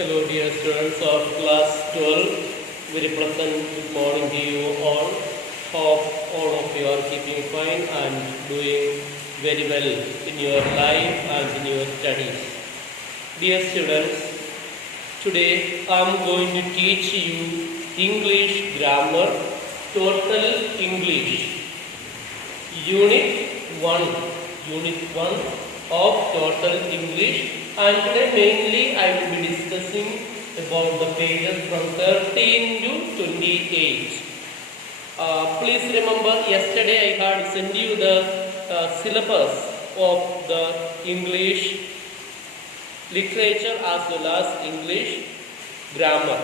Hello dear students of class 12, very pleasant good morning to you all. Hope all of you are keeping fine and doing very well in your life and in your studies. Dear students, today I am going to teach you English grammar, total English, Unit 1 of total English. And today mainly I will be discussing about the pages from 13 to 28. Please remember yesterday I had sent you the syllabus of the English literature as well as English grammar.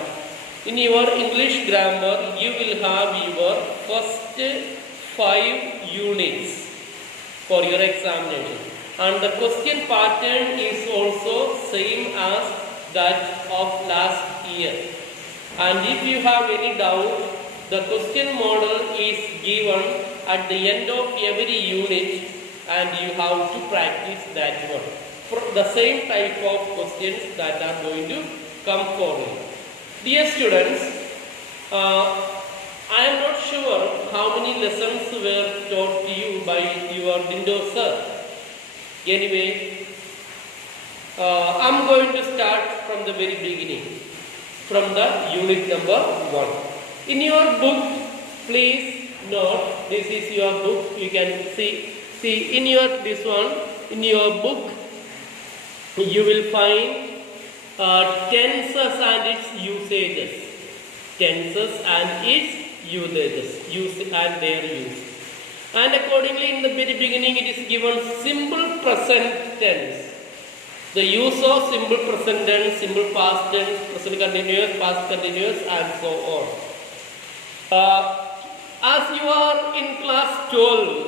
In your English grammar you will have your first 5 units for your examination. And the question pattern is also same as that of last year. And if you have any doubt, the question model is given at the end of every unit and you have to practice that one. The same type of questions that are going to come forward. Dear students, I am not sure how many lessons were taught to you by your Dindo sir. Anyway, I'm going to start from the very beginning, from the unit number 1. In your book, please note, this is your book, you can see in your book, you will find tenses and its usages. Tenses and its usages, use and their use. And accordingly, in the very beginning, it is given simple present tense. The use of simple present tense, simple past tense, present continuous, past continuous, and so on. As you are in class 12,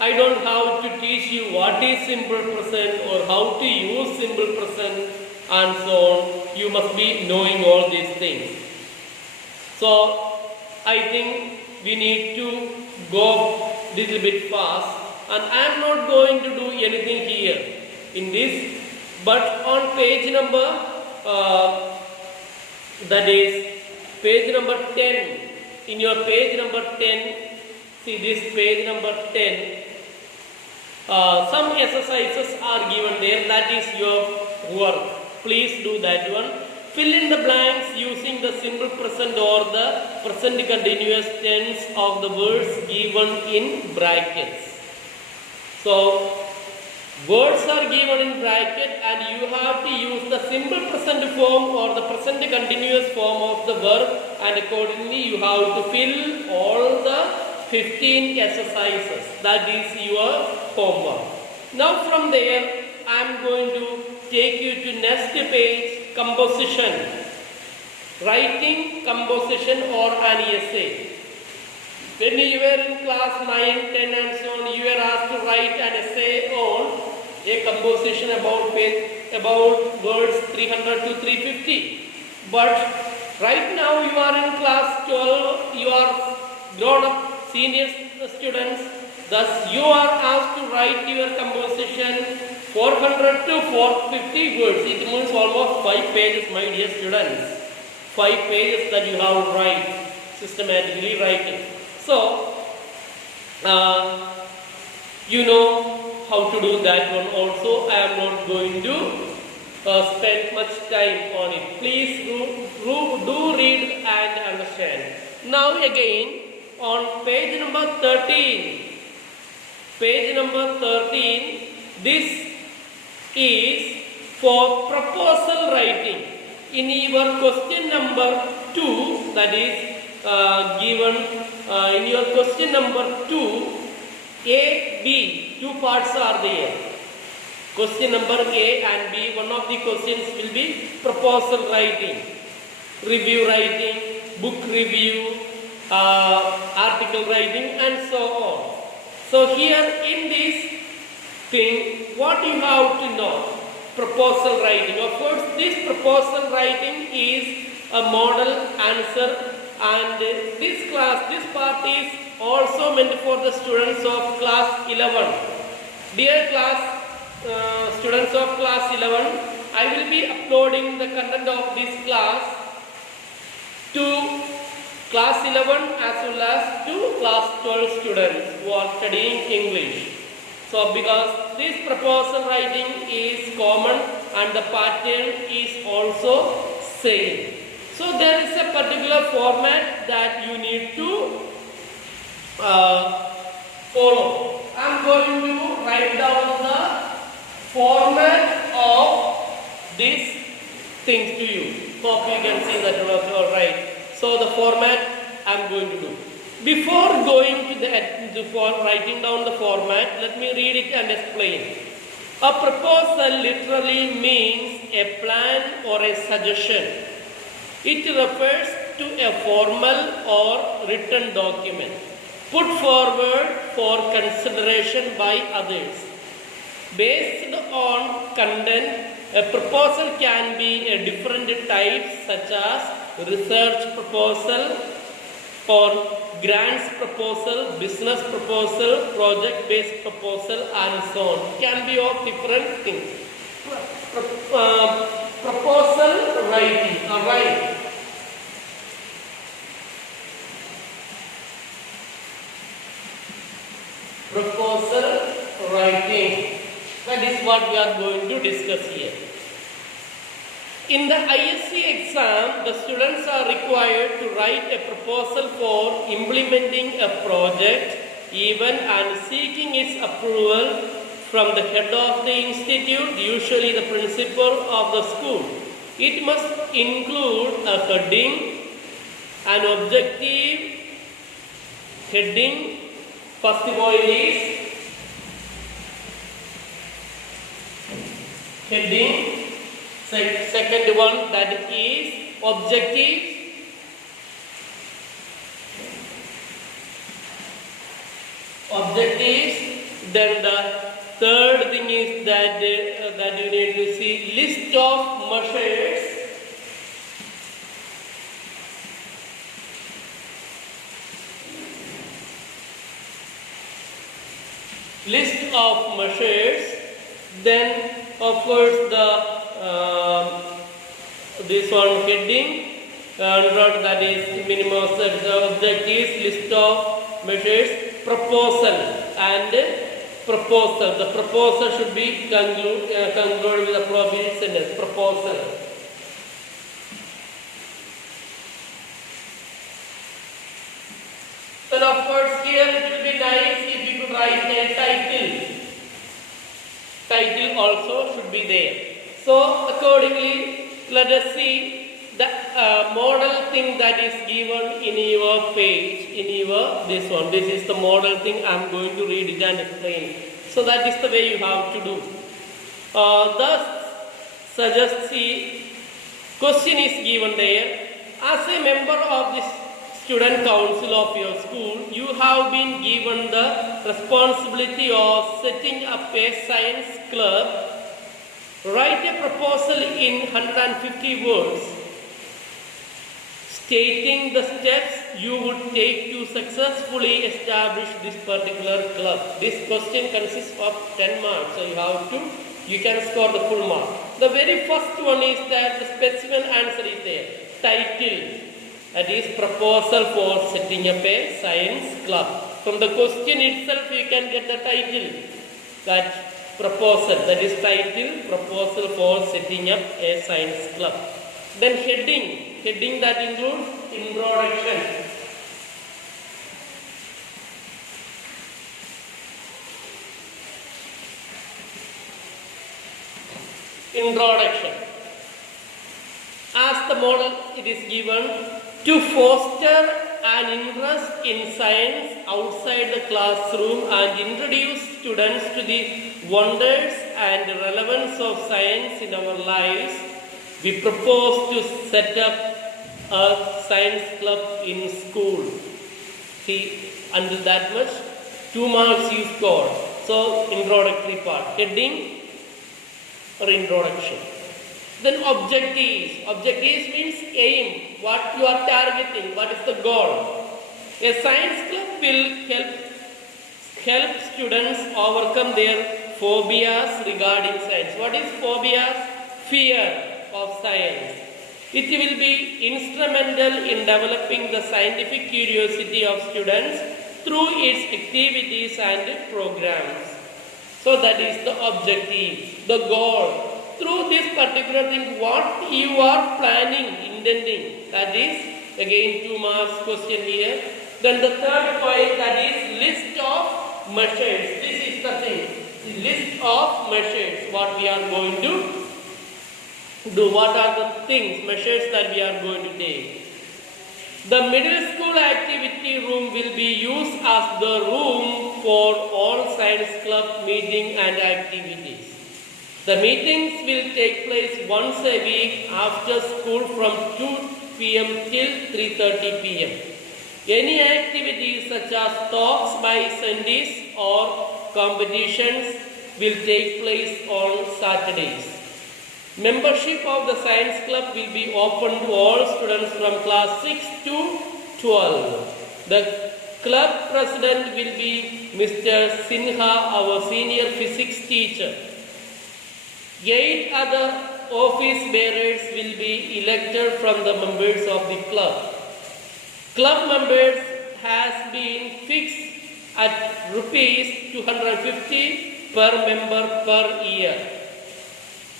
I don't have to teach you what is simple present or how to use simple present and so on. You must be knowing all these things. So, I think we need to go little bit fast, and I am not going to do anything here in this, but on page number that is page number 10, in your page number 10, see this page number 10, some exercises are given there, that is your work. Please do that one. Fill in the blanks using the simple present or the present continuous tense of the words given in brackets. So, words are given in bracket and you have to use the simple present form or the present continuous form of the verb, and accordingly you have to fill all the 15 exercises. That is your homework. Now from there, I am going to take you to next page. Composition, writing composition or an essay. When you were in class 9, 10 and so on, you were asked to write an essay on a composition about words 300 to 350. But right now you are in class 12, you are grown up senior students, thus you are asked to write your composition 400 to 450 words. It means almost 5 pages, my dear students. 5 pages that you have to write, systematically writing. So, you know how to do that one also. I am not going to spend much time on it. Please do read and understand. Now again, on page number 13, this is for proposal writing. In your question number 2, that is given in your question number 2, A, B, 2 parts are there. Question number A and B, one of the questions will be proposal writing, review writing, book review, article writing and so on. So here in this thing, what you have to know, proposal writing. Of course, this proposal writing is a model answer, and this part is also meant for the students of class 11. Dear class students of class 11, I will be uploading the content of this class to class 11 as well as to class 12 students who are studying English. So because this proposal writing is common and the pattern is also same. So there is a particular format that you need to follow. I am going to write down the format of these things to you. Hope you can see that all right. So the format I am going to do. Before going to for writing down the format, let me read it and explain. A proposal literally means a plan or a suggestion. It refers to a formal or written document put forward for consideration by others. Based on content, a proposal can be a different types such as research proposal or grants proposal, business proposal, project-based proposal, and so on. It can be of different things. Proposal writing, alright. Proposal writing. That is what we are going to discuss here. In the ISC exam, the students are required to write a proposal for implementing a project, even and seeking its approval from the head of the institute, usually the principal of the school. It must include a heading, an objective, heading. First point is heading. Second one, that is objective. Objectives. Then the third thing is that that you need to see list of measures. List of measures. Then of course the this one heading, that is minimum objectives, list of measures, proposal and proposal. The proposal should be concluded with appropriate sentence. Proposal. Then of course here it will be nice if you could write a title. Title also should be there. So accordingly, let us see the model thing that is given in your page, in your this one. This is the model thing. I am going to read it and explain. So that is the way you have to do. Thus, suggest the question is given there. As a member of this student council of your school, you have been given the responsibility of setting up a science club. Write a proposal in 150 words stating the steps you would take to successfully establish this particular club. This question consists of 10 marks, so you can score the full mark. The very first one is that the specimen answer is there. Title, that is proposal for setting up a science club. From the question itself you can get the title, that proposal, that is title, proposal for setting up a science club. Then heading that includes introduction. Introduction. As the model it is given, to foster an interest in science outside the classroom and introduce students to the wonders and relevance of science in our lives, we propose to set up a science club in school. See, under that much, 2 marks you score. So, introductory part, heading or introduction. Then objectives. Objectives means aim, what you are targeting, what is the goal. A science club will help students overcome their phobias regarding science. What is phobias? fear of science. It will be instrumental in developing the scientific curiosity of students through its activities and programs. So that is the objective, the goal. Through this particular thing, what you are planning, intending, that is again 2 marks question here. Then the third point, that is list of measures. This is the thing, the list of measures, what we are going to do, what are the things, measures that we are going to take. The middle school activity room will be used as the room for all science club meeting and activities. The meetings will take place once a week after school from 2 p.m. till 3:30 p.m. Any activities such as talks by scientists or competitions will take place on Saturdays. Membership of the science club will be open to all students from class 6 to 12. The club president will be Mr. Sinha, our senior physics teacher. 8 other office bearers will be elected from the members of the club. Club members has been fixed at rupees 250 per member per year.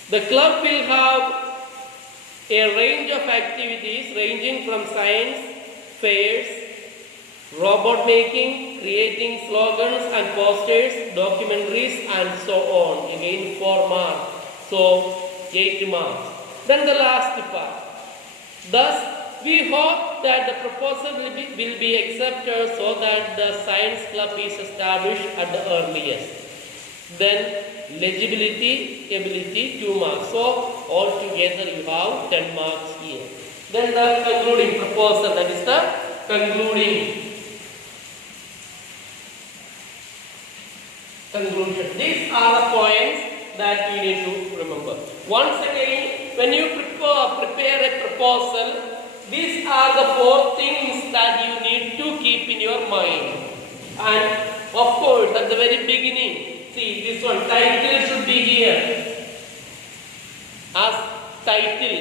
The club will have a range of activities ranging from science fairs, robot making, creating slogans and posters, documentaries and so on. Again 4 marks. So 8 marks. Then the last part. Thus, we hope that the proposal will be accepted so that the science club is established at the earliest. Then legibility, ability 2 marks. So altogether you have 10 marks here. Then the concluding proposal, that is the conclusion. These are the points that you need to remember. Once again, when you prepare a proposal, these are the 4 things that you need to keep in your mind. And of course, at the very beginning, see this one, title should be here. As title.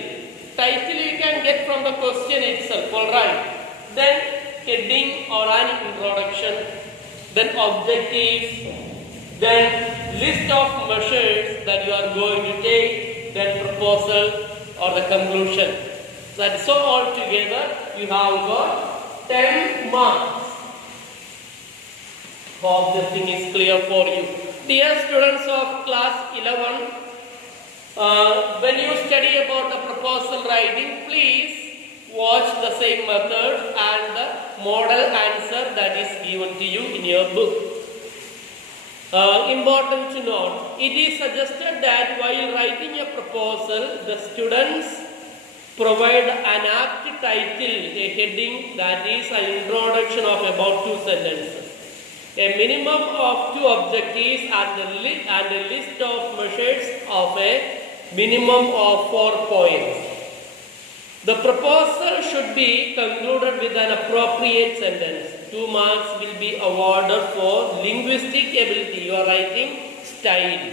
Title you can get from the question itself, alright. Then heading or an introduction. Then objective. Then list of measures that you are going to take. Then proposal or the conclusion. So all together you have got 10 marks. Hope the thing is clear for you. Dear students of class 11, when you study about the proposal writing, please watch the same method and the model answer that is given to you in your book. Important to note, it is suggested that while writing a proposal, the students provide an apt title, a heading, that is an introduction of about 2 sentences. A minimum of 2 objectives and a list of measures of a minimum of 4 points. The proposal should be concluded with an appropriate sentence. 2 marks will be awarded for linguistic ability, your writing style,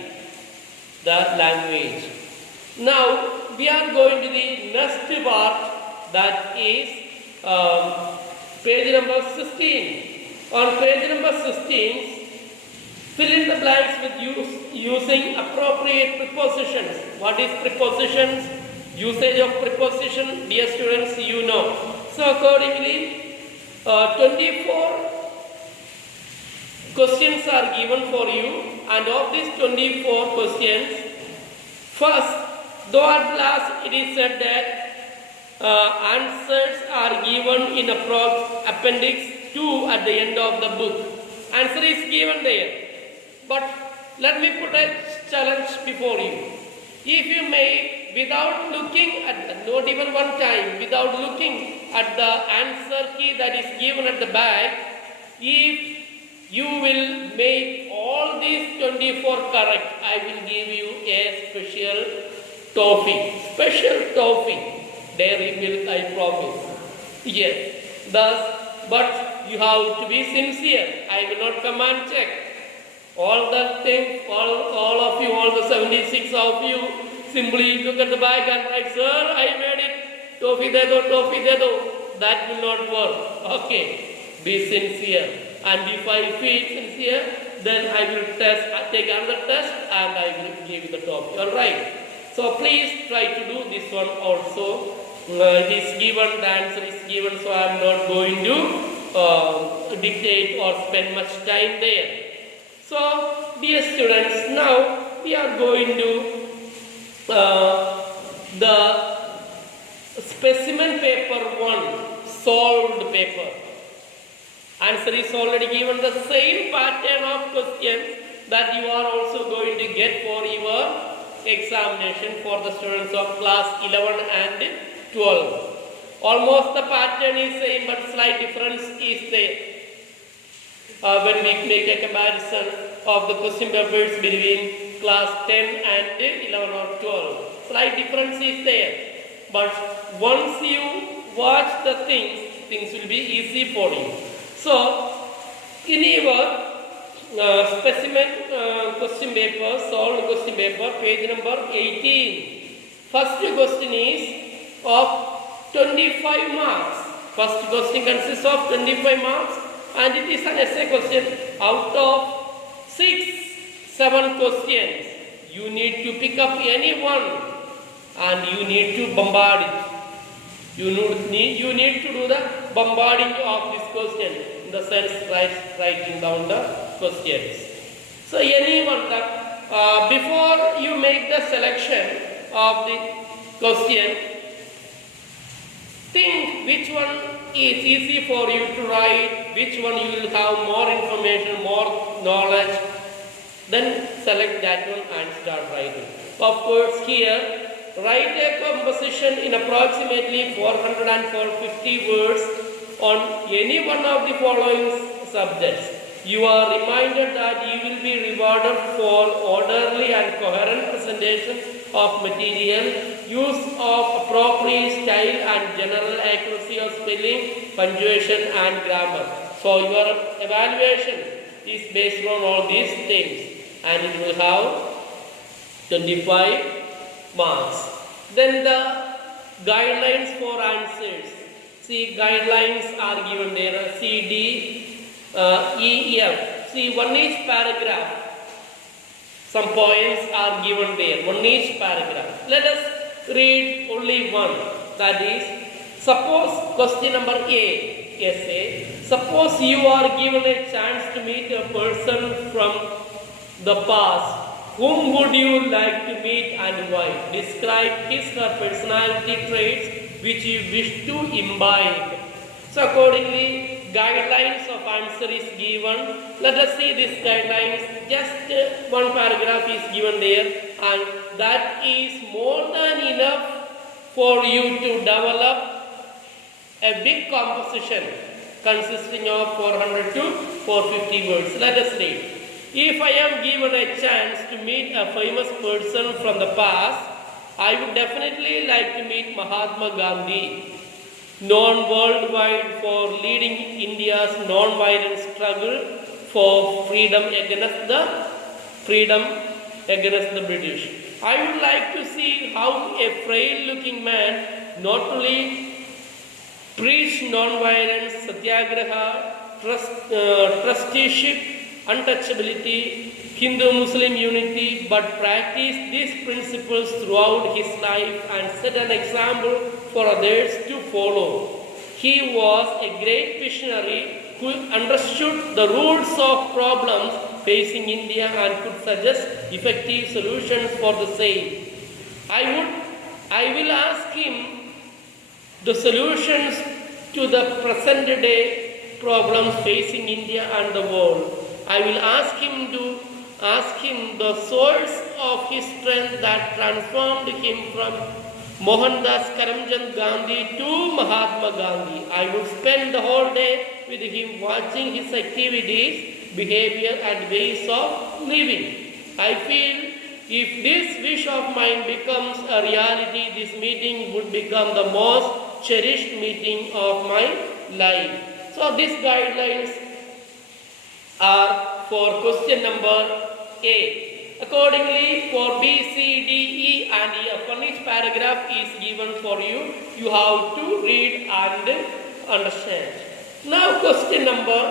the language. Now, we are going to the next part, that is page number 16. On page number 16, fill in the blanks with using appropriate prepositions. What is prepositions? Usage of preposition, dear students, you know. So accordingly, 24 questions are given for you, and of these 24 questions, first, though at last it is said that answers are given in appendix 2 at the end of the book. Answer is given there. But let me put a challenge before you. If you make, without looking at, not even one time, without looking at the answer key that is given at the back, if you will make all these 24 correct, I will give you a special toffee. Special toffee. Dairy milk, I promise. Yes. Thus, but you have to be sincere. I will not come and check. All the things, all of you, all the 76 of you simply look at the bag and write, sir, I made it. Toffee de do, toffee de do. That will not work. Okay. Be sincere. And if I feel sincere, then I will take another test and I will give you the topic. Alright. So please try to do this one also. It is given, the answer is given, so I am not going to dictate or spend much time there. So, dear students, now we are going to the specimen paper 1, solved paper. Answer is already given, the same pattern of questions that you are also going to get for your examination for the students of class 11 and 12. Almost the pattern is same, but slight difference is there. When we make a comparison of the question papers between class 10 and 11 or 12. Slight difference is there. But once you watch the things will be easy for you. So, in your specimen question paper, solved question paper, page number 18. First question is of 25 marks. First question consists of 25 marks and it is an essay question. Out of 6-7 questions, you need to pick up any one and you need to bombard it. You need to do the bombarding of this question, in the sense writing down the questions. So anyone before you make the selection of the question, think which one is easy for you to write, which one you will have more information, more knowledge, then select that one and start writing. Of course, here write a composition in approximately 400 and 450 words on any one of the following subjects. You are reminded that you will be rewarded for orderly and coherent presentation of material, use of appropriate style and general accuracy of spelling, punctuation and grammar. So your evaluation is based on all these things and it will have 25 marks. Then the guidelines for answers. See, guidelines are given there. C, D, E, F. See, one each paragraph. Some points are given there. One each paragraph. Let us read only one. That is, suppose question number A. Essay. Suppose you are given a chance to meet a person from the past. Whom would you like to meet and why? Describe his or her personality traits which you wish to imbibe. So accordingly, guidelines of answer is given. Let us see these guidelines. Just one paragraph is given there and that is more than enough for you to develop a big composition consisting of 400 to 450 words. Let us read. If I am given a chance to meet a famous person from the past, I would definitely like to meet Mahatma Gandhi, known worldwide for leading India's non-violent struggle for freedom against the British. I would like to see how a frail-looking man not only preached non-violence, satyagraha, trusteeship, untouchability, Hindu-Muslim unity, but practiced these principles throughout his life and set an example for others to follow. He was a great visionary who understood the roots of problems facing India and could suggest effective solutions for the same. I will ask him the solutions to the present day problems facing India and the world. I will ask him the source of his strength that transformed him from Mohandas Karamchand Gandhi to Mahatma Gandhi. I would spend the whole day with him watching his activities, behavior and ways of living. I feel if this wish of mine becomes a reality, this meeting would become the most cherished meeting of my life. So these guidelines are for question number A. Accordingly, for B, C, D, E and F, on each paragraph is given for you. You have to read and understand. Now question number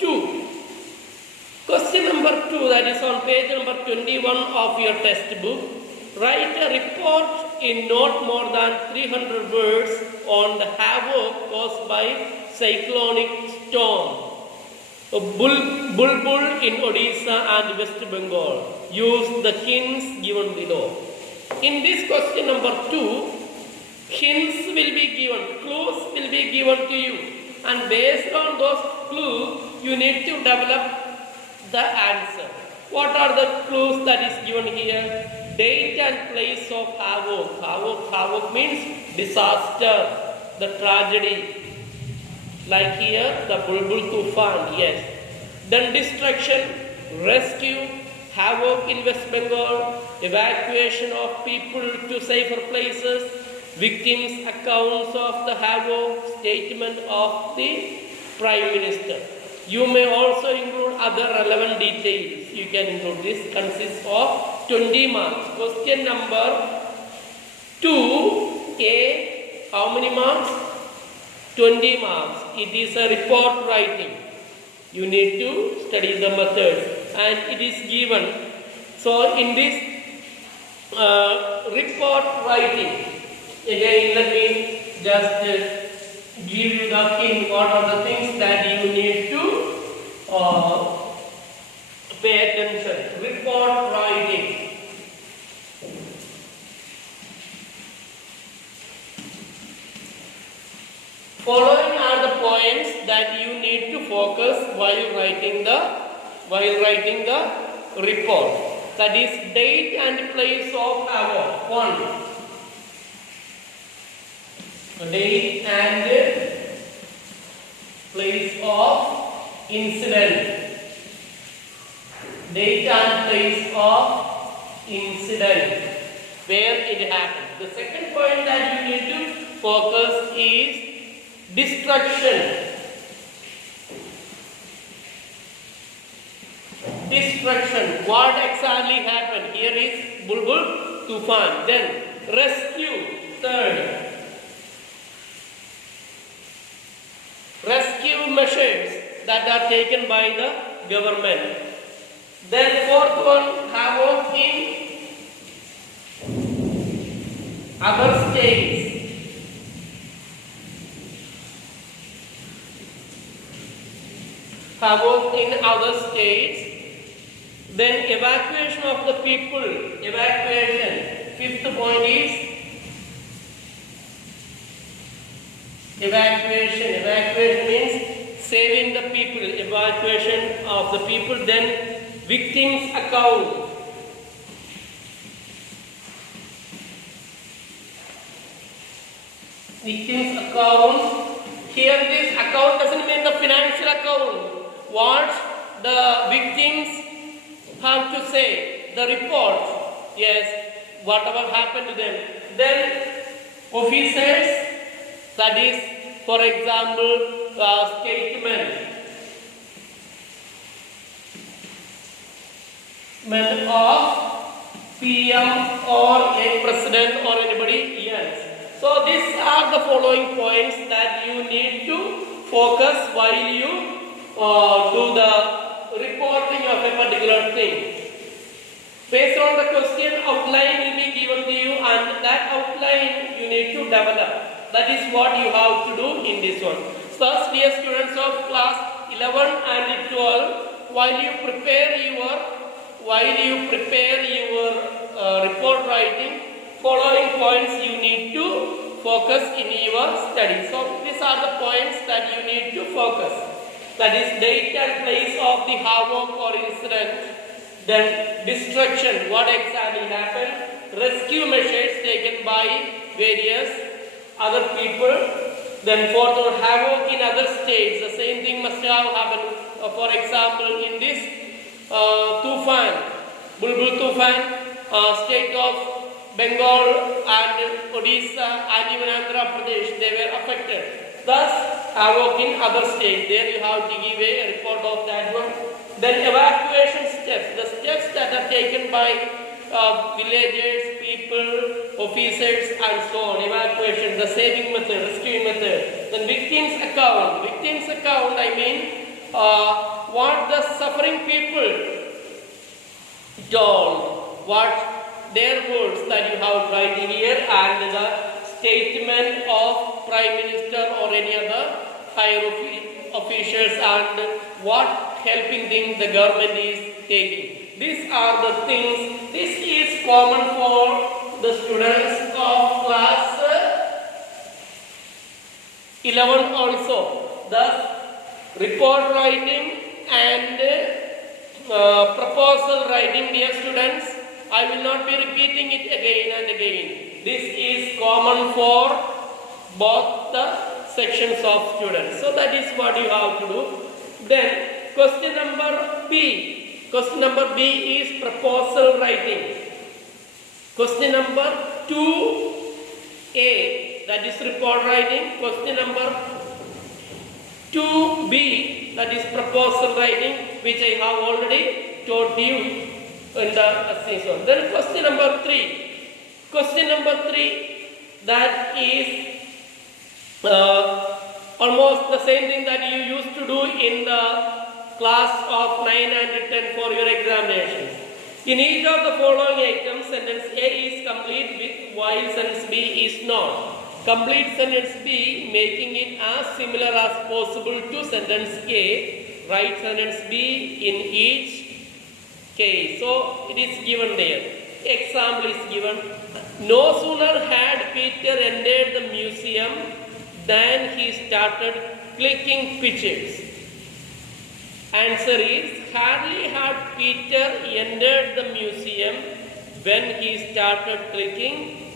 2. Question number 2, that is on page number 21 of your textbook. Write a report in not more than 300 words on the havoc caused by cyclonic storm Bulbul in Odisha and West Bengal. Use the hints given below. In this question number 2, hints will be given, clues will be given to you, and based on those clues, you need to develop the answer. What are the clues that is given here? Date and place of havoc. Havoc means disaster, the tragedy. Like here, the Bulbul Tufan, yes. Then destruction, rescue, havoc in West Bengal, evacuation of people to safer places, victims' accounts of the havoc, statement of the Prime Minister. You may also include other relevant details. You can include this, consists of 20 marks. Question number 2A, how many marks? 20 marks. It is a report writing. You need to study the methods and it is given. So in this report writing, again let me just give you the hint. What are the things that you need to pay attention. Report writing. Following are the points that you need to focus while writing the report. That is date and place of havoc. 1. Date and place of incident. Date and place of incident. Where it happened. The second point that you need to focus is destruction. Destruction. What exactly happened? Here is Bulbul Tufan. Then rescue. 3rd. Rescue measures that are taken by the government. Then 4th one, havoc in other states. Havoc in other states. Then evacuation of the people. Evacuation. 5th point is evacuation. Evacuation means saving the people. Evacuation of the people. Then victims account. Victims account. Here this account doesn't mean the financial account. What the victims have to say, the report, yes, whatever happened to them. Then officers, that is, for example, statement of PM or a president or anybody, yes. So these are the following points that you need to focus while you do the reporting of a particular thing. Based on the question, outline will be given to you and that outline you need to develop. That is what you have to do in this one. Thus, dear students of class 11 and 12, while you prepare your report writing, following points you need to focus in your study. So these are the points that you need to focus. That is date and place of the havoc or incident. Then destruction, what exactly happened. Rescue measures taken by various other people. Then 4th one, havoc in other states. The same thing must have happened. For example, in this Tufan, Bulbul Tufan, state of Bengal and Odisha and even Andhra Pradesh, they were affected. Thus, havoc in other states. There you have to give a report of that one. Then evacuation steps, the steps that are taken by villagers, people, officers and so on. Evacuation, the saving method, rescuing method. Then victims account. Victims account, I mean what the suffering people told, what their words that you have right here, and the statement of Prime Minister or any other higher officials, and what helping thing the government is taking. These are the things. This is common for the students of class 11 also. Thus, report writing and proposal writing, dear students, I will not be repeating it again and again. This is common for both the sections of students. So that is what you have to do. Then question number B. Question number B is proposal writing. Question number 2A, that is report writing. Question number 2B, that is proposal writing, which I have already taught you in the season. Then question number 3. Question number 3, that is almost the same thing that you used to do in the class of 9 and 10 for your examinations. In each of the following items, sentence A is complete with while sentence B is not. Complete sentence B, making it as similar as possible to sentence A. Write sentence B in each case. So it is given there. Example is given. No sooner had Peter entered the museum than he started clicking pictures. Answer is, hardly had Peter entered the museum when he started clicking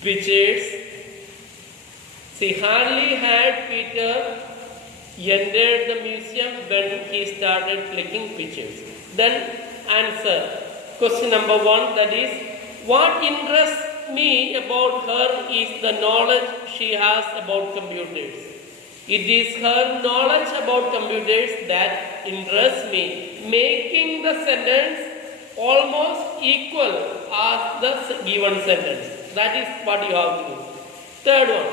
pictures. See, hardly had Peter entered the museum when he started clicking pictures. Then answer. Question number 1, that is, what interests me about her is the knowledge she has about computers. It is her knowledge about computers that interests me, making the sentence almost equal as the given sentence. That is what you have to do. Third one.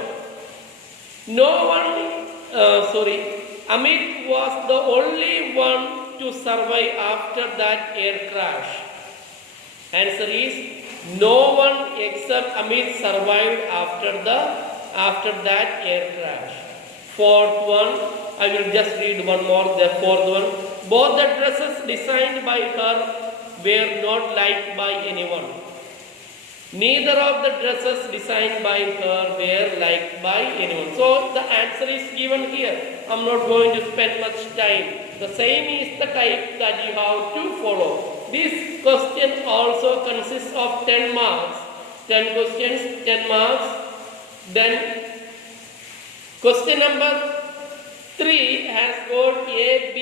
Amit was the only one to survive after that air crash. Answer is, no one except Amit survived after that air crash. Fourth one, I will just read one more, the fourth one. Both the dresses designed by her were not liked by anyone. Neither of the dresses designed by her were liked by anyone. So the answer is given here. I am not going to spend much time. The same is the type that you have to follow. This question also consists of 10 marks. 10 questions, 10 marks. Then question number 3 has got A, B,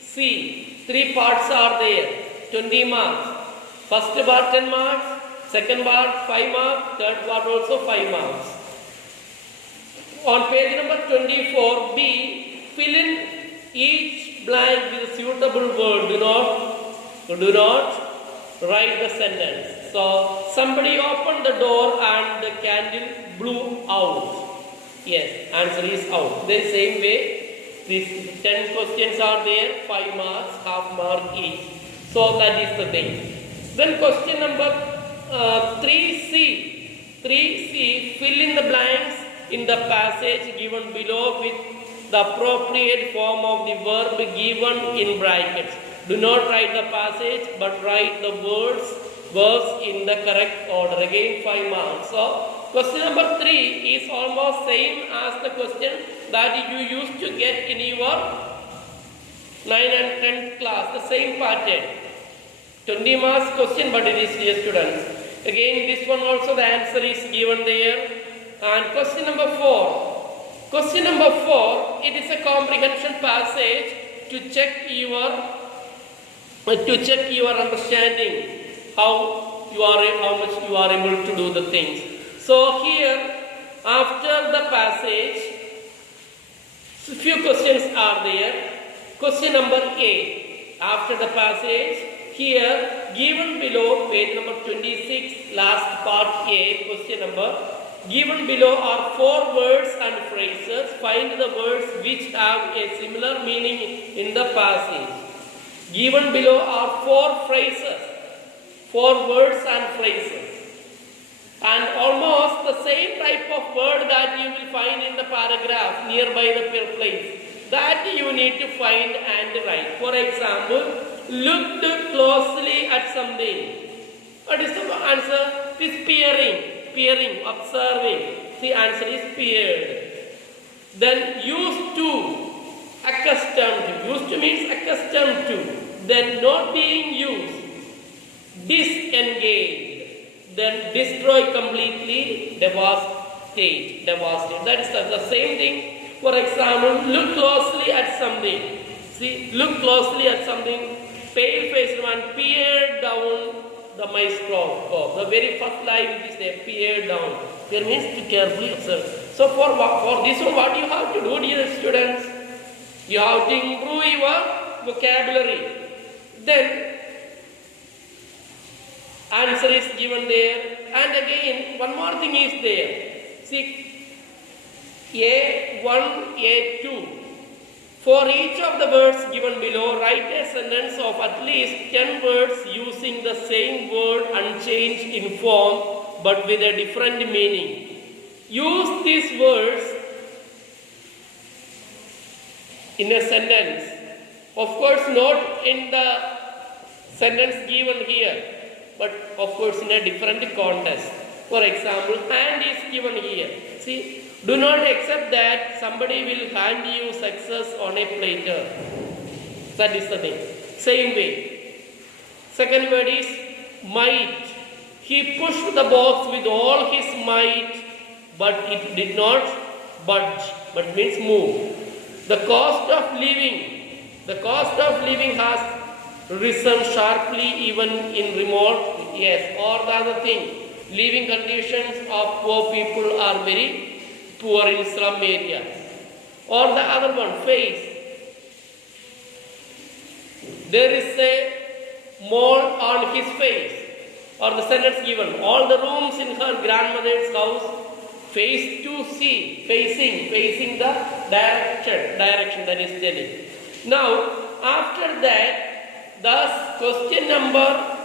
C. 3 parts are there. 20 marks. First part 10 marks. Second part 5 marks, third part also 5 marks. On page number 24B, fill in each blank with a suitable word. Do not write the sentence. So, somebody opened the door and the candle blew out. Yes, answer is out. The same way, these 10 questions are there, 5 marks, half mark each. So, that is the thing. Then question number 3C. 3C, fill in the blanks in the passage given below with the appropriate form of the verb given in brackets. Do not write the passage but write the verbs in the correct order. Again 5 marks. So question number 3 is almost same as the question that you used to get in your 9 and 10th class. The same pattern. 20 marks question, but it is dear students. Again this one also the answer is given there. And question number 4. Question number 4, it is a comprehension passage to check your understanding, how much you are able to do the things. So here after the passage, few questions are there. Question number A. after the passage. Here, given below, page number 26, last part A, question number. Given below are 4 words and phrases. Find the words which have a similar meaning in the passage. Given below are 4 phrases, 4 words and phrases. And almost the same type of word that you will find in the paragraph nearby the place. That you need to find and write. For example, looked closely at something. What is the answer? It is peering. Peering, observing. The answer is peered. Then used to, accustomed to. Used to means accustomed to. Then not being used. Disengaged. Then destroy completely, devastate. Devastate. That is the same thing. For example, look closely at something. See, look closely at something. Pale-faced one peered down the microscope. The very first line which is there, peered down. There means to carefully observe. So for this one, what you have to do, dear students? You have to improve your vocabulary. Then answer is given there. And again, one more thing is there. See, A1, A2. For each of the words given below, write a sentence of at least 10 words using the same word unchanged in form but with a different meaning. Use these words in a sentence. Of course, not in the sentence given here, but of course in a different context. For example, hand is given here. See, do not accept that somebody will hand you success on a platter. That is the thing. Same way. Second word is might. He pushed the box with all his might, but it did not budge, but means move. The cost of living. The cost of living has risen sharply even in remote, yes, or the other thing. Living conditions of poor people are very poor in slum areas. Or the other one, face. There is a mole on his face. Or the sentence given, all the rooms in her grandmother's house face to sea, facing the direction that is telling. Now, after that, thus question number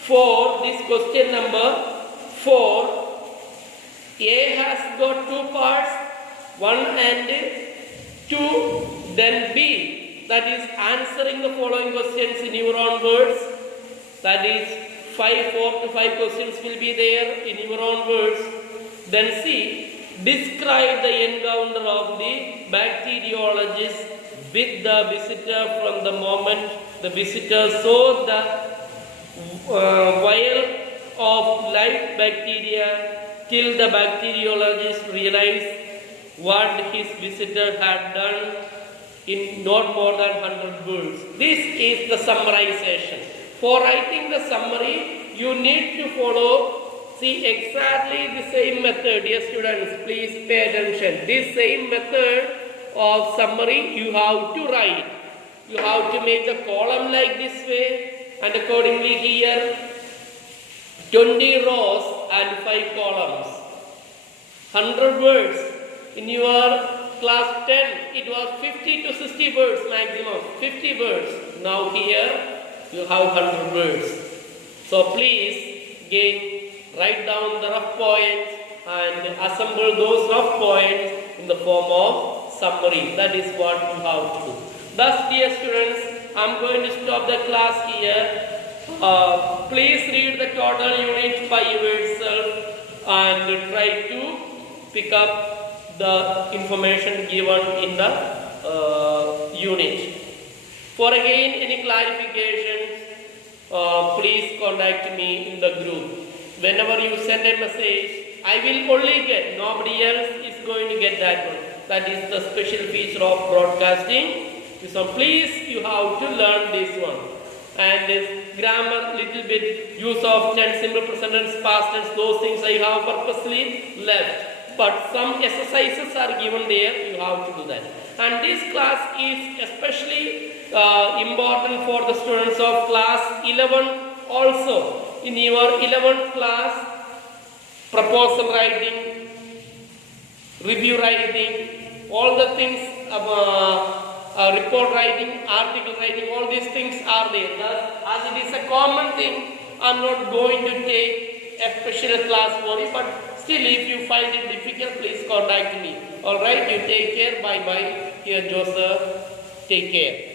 4, this question number 4, A has got 2 parts, 1 and 2, then B, that is answering the following questions in your own words. That is 4 to 5 questions will be there in your own words. Then C, describe the encounter of the bacteriologist with the visitor from the moment the visitor saw the vial of live bacteria till the bacteriologist realized what his visitor had done in not more than 100 words. This is the summarization. For writing the summary, you need to follow, see, exactly the same method. Dear students, please pay attention. This same method of summary you have to write. You have to make the column like this way, and accordingly here 20 rows and 5 columns. 100 words. In your class 10, it was 50 to 60 words maximum. 50 words. Now here you have 100 words. So please again write down the rough points and assemble those rough points in the form of summary. That is what you have to do. Thus, dear students, I am going to stop the class here. Please read the total unit by yourself and try to pick up the information given in the unit. For again any clarifications, please contact me in the group. Whenever you send a message, I will only get, nobody else is going to get that one. That is the special feature of broadcasting. So please, you have to learn this one. And this grammar, little bit, use of tense, simple present tense, past tense, those things I have purposely left. But some exercises are given there, you have to do that. And this class is especially important for the students of class 11 also. In your 11th class, proposal writing, review writing, all the things, report writing, article writing, all these things are there. Thus, as it is a common thing, I am not going to take a special class for it, but still if you find it difficult, please contact me. Alright, you take care. Bye bye. Here Joseph. Take care.